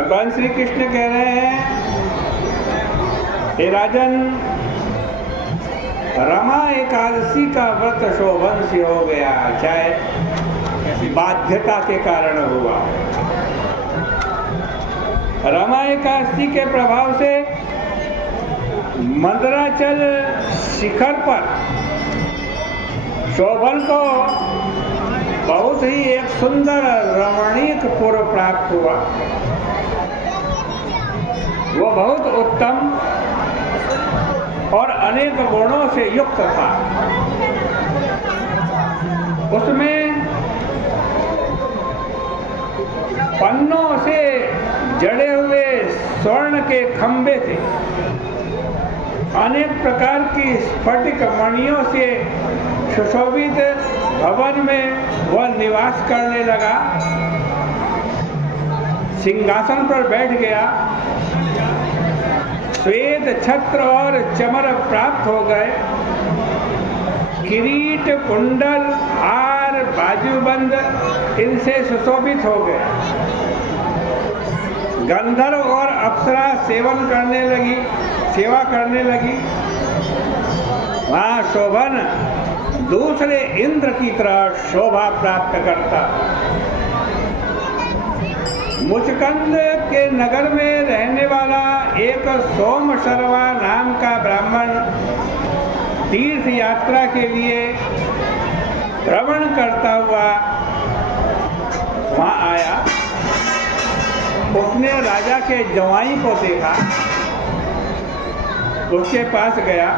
भगवान श्री कृष्ण कह रहे हैं, हे राजन, रमा एकादशी का व्रत शोभन से हो गया, चाहे बाध्यता के कारण हुआ। रमा एकादशी के प्रभाव से मंदराचल शिखर पर शोभन को बहुत ही एक सुंदर रमणीक पुर प्राप्त हुआ। वो बहुत उत्तम और अनेक गुणों से युक्त था। उसमें पन्नों से जड़े हुए स्वर्ण के खंभे थे। अनेक प्रकार की स्फटिक मणियों से सुशोभित भवन में वह निवास करने लगा। सिंहासन पर बैठ गया। श्वेत छत्र और चमर प्राप्त हो गए। किरीट, कुंडल, हार, बाजूबंद इनसे सुशोभित हो गए। गंधर्व और अप्सरा सेवा करने लगी। वहाँ शोभन दूसरे इंद्र की तरह शोभा प्राप्त करता। मुचकंद के नगर में रहने वाला एक सोम शर्मा नाम का ब्राह्मण तीर्थ यात्रा के लिए भ्रमण करता हुआ वहाँ आया। उसने राजा के जवाई को देखा, उसके पास गया।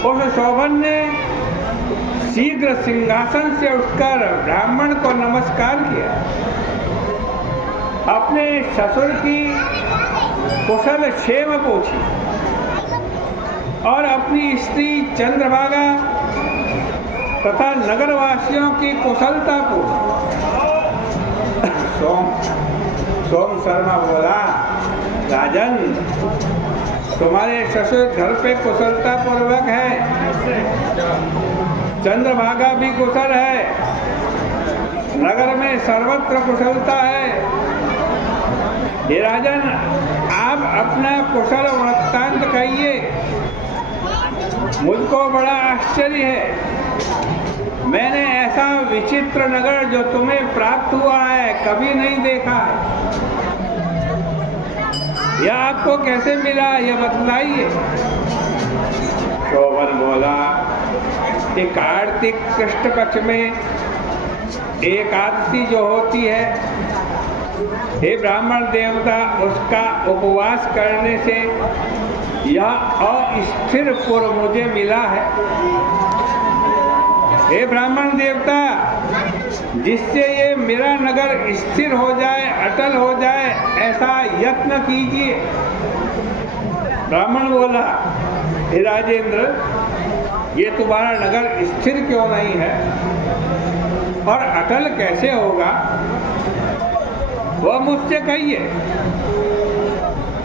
उस शोभन ने शीघ्र सिंहासन से उठकर ब्राह्मण को नमस्कार किया। अपने ससुर की कुशल क्षेम पूछी और अपनी स्त्री चंद्रभागा तथा नगरवासियों की कुशलता पूछी। सोम शर्मा बोला, राजन, तुम्हारे ससुर घर पे कुशलता पूर्वक है, चंद्रभागा भी कुशल है, नगर में सर्वत्र कुशलता है। हे राजन, आप अपना कुशल वृत्तांत कहिए। मुझको बड़ा आश्चर्य है। मैंने ऐसा विचित्र नगर जो तुम्हें प्राप्त हुआ है कभी नहीं देखा है। यह आपको कैसे मिला, यह बतलाइए। शोभन बोला कि कार्तिक कृष्ण पक्ष में एकादशी जो होती है, हे ब्राह्मण देवता, उसका उपवास करने से यह अस्थिर पुर मुझे मिला है। हे ब्राह्मण देवता, जिससे ये मेरा नगर स्थिर हो जाए, अटल हो जाए, ऐसा यत्न कीजिए। ब्राह्मण बोला, हे राजेंद्र, ये तुम्हारा नगर स्थिर क्यों नहीं है और अटल कैसे होगा, वह मुझसे कहिए,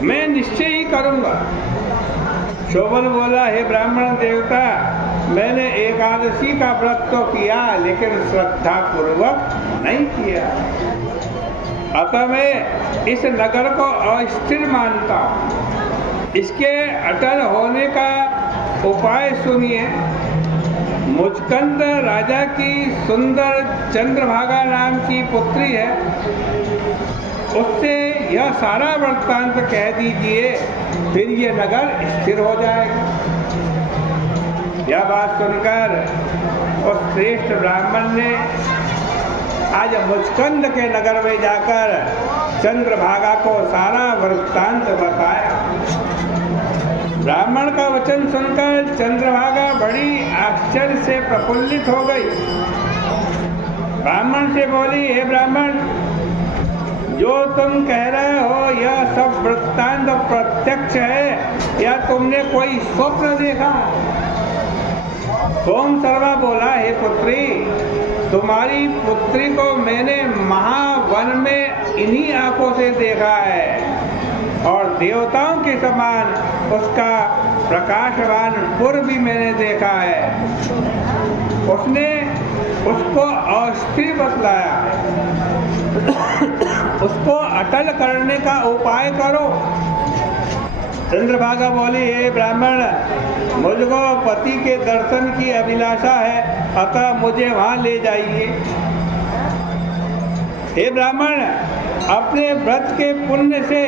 मैं निश्चय ही करूंगा। शोभन बोला, हे ब्राह्मण देवता, मैंने एकादशी का व्रत तो किया, लेकिन श्रद्धा पूर्वक नहीं किया। अतः मैं इस नगर को अस्थिर मानता हूँ। इसके अटल होने का उपाय सुनिए। मुचकंद राजा की सुंदर चंद्रभागा नाम की पुत्री है, उससे यह सारा वृत्तांत कह दीजिए, फिर ये नगर स्थिर हो जाएगा। यह बात सुनकर उस श्रेष्ठ ब्राह्मण ने आज मुचकंद के नगर में जाकर चंद्रभागा को सारा वृत्तांत बताया। ब्राह्मण का वचन सुनकर चंद्रभागा बड़ी आश्चर्य से प्रफुल्लित हो गई। ब्राह्मण से बोली, हे ब्राह्मण, जो तुम कह रहे हो यह सब वृत्तांत प्रत्यक्ष है या तुमने कोई स्वप्न देखा? सोम शर्मा बोला, हे पुत्री, तुम्हारी पुत्री को मैंने महावन में इन्हीं आंखों से देखा है और देवताओं के समान उसका प्रकाशवान पुर भी मैंने देखा है। उसने उसको अस्थिर बतलाया है। उसको अटल करने का उपाय करो। चंद्रभागा बोली, हे ब्राह्मण, मुझको पति के दर्शन की अभिलाषा है, अतः मुझे वहां ले जाइए। हे ब्राह्मण, अपने व्रत के पुण्य से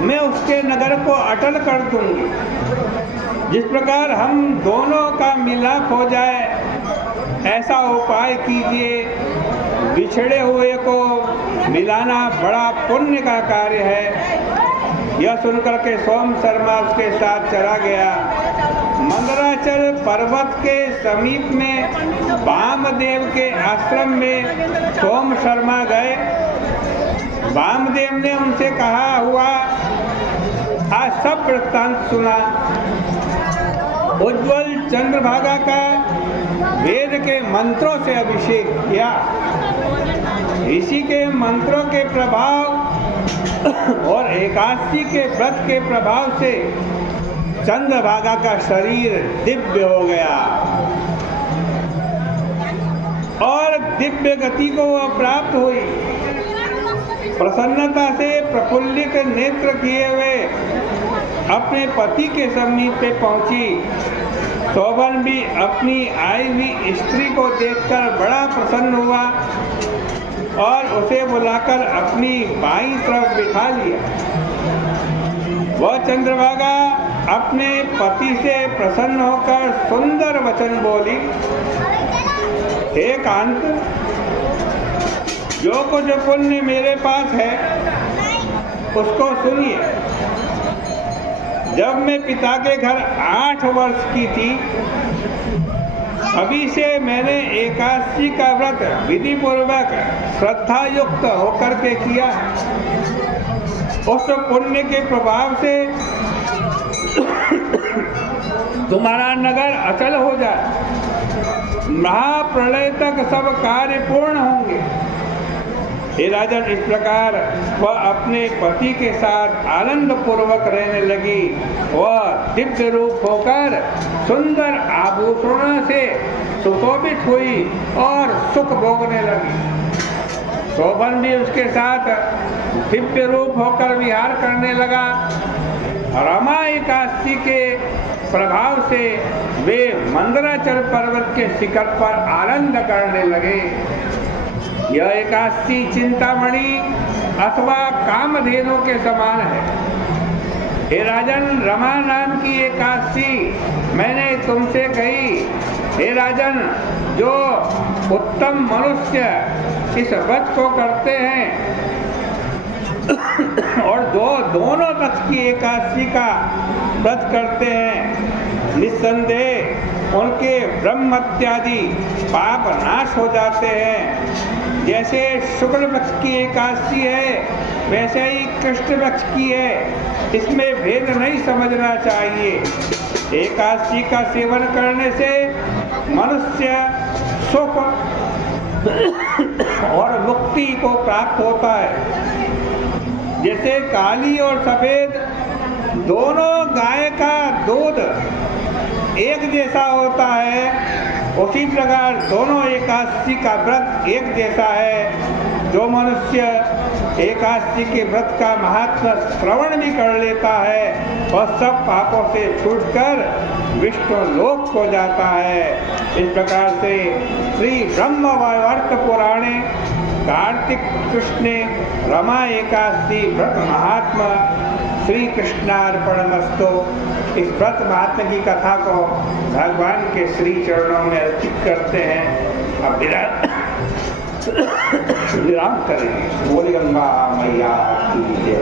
मैं उसके नगर को अटल कर दूंगी। जिस प्रकार हम दोनों का मिलाप हो जाए, ऐसा उपाय कीजिए। बिछड़े हुए को मिलाना बड़ा पुण्य का कार्य है। यह सुनकर के सोम शर्मा उसके साथ चला गया। मंदराचल पर्वत के समीप में वामदेव के आश्रम में सोम शर्मा गए। वामदेव ने उनसे कहा हुआ आज सब वृत्तांत सुना। उज्ज्वल चंद्रभागा का वेद के मंत्रों से अभिषेक किया। ऋषि के मंत्रों के प्रभाव और एकादशी के व्रत के प्रभाव से चंद्रभागा का शरीर दिव्य हो गया और दिव्य गति को वह प्राप्त हुई। प्रसन्नता से प्रफुल्लित नेत्र किए हुए अपने पति के समीप पे पहुंची। शोभन भी अपनी आई हुई स्त्री को देखकर बड़ा प्रसन्न हुआ और उसे बुलाकर अपनी बाईं तरफ बिठा लिया। वह चंद्रभागा अपने पति से प्रसन्न होकर सुंदर वचन बोली, हे कांत, जो कुछ पुण्य मेरे पास है उसको सुनिए। जब मैं पिता के घर 8 वर्ष की थी, अभी से मैंने एकादशी का व्रत विधि पूर्वक श्रद्धा युक्त होकर के किया। उस पुण्य के प्रभाव से तुम्हारा नगर अचल हो जाए। महाप्रलय तक सब कार्य पूर्ण होंगे। हे राजन, इस प्रकार वह अपने पति के साथ आनंद पूर्वक रहने लगी। वह दिव्य रूप होकर सुंदर आभूषणों से सुशोभित हुई और सुख भोगने लगी। शोभन भी उसके साथ दिव्य रूप होकर विहार करने लगा। रमा एकादशी के प्रभाव से वे मंदराचल पर्वत के शिखर पर आनंद करने लगे। यह एकादशी चिंतामणि अथवा कामधेनु के समान है। हे राजन, रमा नाम की एकादशी मैंने तुमसे कही। हे राजन, जो उत्तम मनुष्य इस व्रत को करते हैं और दोनों पक्ष की एकादशी का व्रत करते हैं, निस्संदेह उनके ब्रह्म इत्यादि पाप नाश हो जाते हैं। जैसे शुक्ल पक्ष की एकादशी है, वैसे ही कृष्ण पक्ष की है। इसमें भेद नहीं समझना चाहिए। एकादशी का सेवन करने से मनुष्य सुख और मुक्ति को प्राप्त होता है। जैसे काली और सफेद दोनों गाय का दूध एक जैसा होता है, उसी प्रकार दोनों एकादशी का व्रत एक जैसा है। जो मनुष्य एकादशी के व्रत का महत्व श्रवण भी कर लेता है, वह सब पापों से छूटकर विष्णु लोक को जाता है। इस प्रकार से श्री ब्रह्म वैवर्त पुराणे कार्तिक कृष्णे रमा एकादशी व्रत महात्मा श्री कृष्णार्पणमस्तु। इस व्रत महात्मा की कथा को भगवान के श्री चरणों में अर्पित करते हैं। अब विराम करेंगे। बोली गंगा मैया की जय।